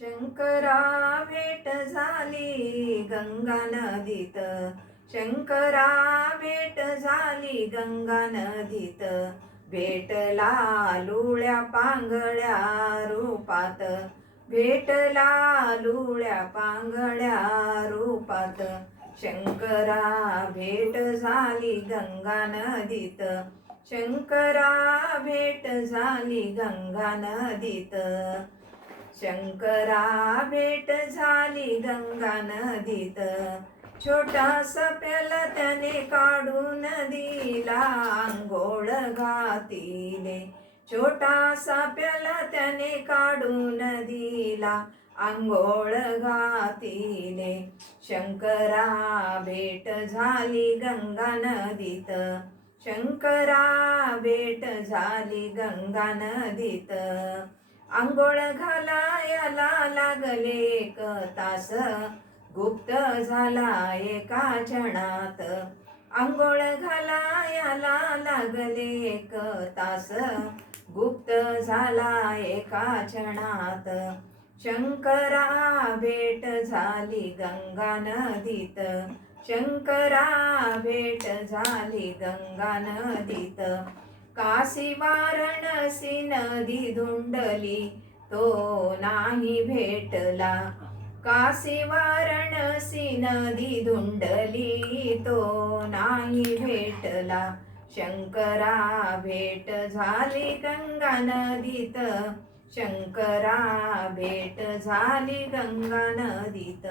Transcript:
शंकरा भेट झाली गंगा नदीत, शंकरा भेट झाली गंगा नदीत, भेटला लुळ्या पांगळ्या रूपात, भेटला लुळ्या पांगळ्या रूपात. शंकरा भेट झाली गंगा नदीत, शंकरा भेट झाली गंगा नदीत, शंकरा भेट झाली गंगा नदीत. छोटासा प्याला त्याने काढून दिला अंघोळ घातीले, छोटासा प्याला त्याने काढून दिला अंघोळ घातीले. शंकरा भेट झाली गंगा नदीत, शंकरा भेट झाली गंगा नदीत. अंघोळ घालायला लागले एक तास, गुप्त झाला एका क्षणात. अंघोळ घालायला लागले एक तास, गुप्त झाला एका क्षणात. शंकरा भेट झाली गंगा नदीत, शंकरा भेट झाली गंगा नदीत. काशी वाराणसी नदी धुंडली तो नाही भेटला, काशी वाराणसी नदी धुंडली तो नाही भेटला. शंकरा भेट झाली गंगा नदीत, शंकरा भेट झाली गंगा नदीत.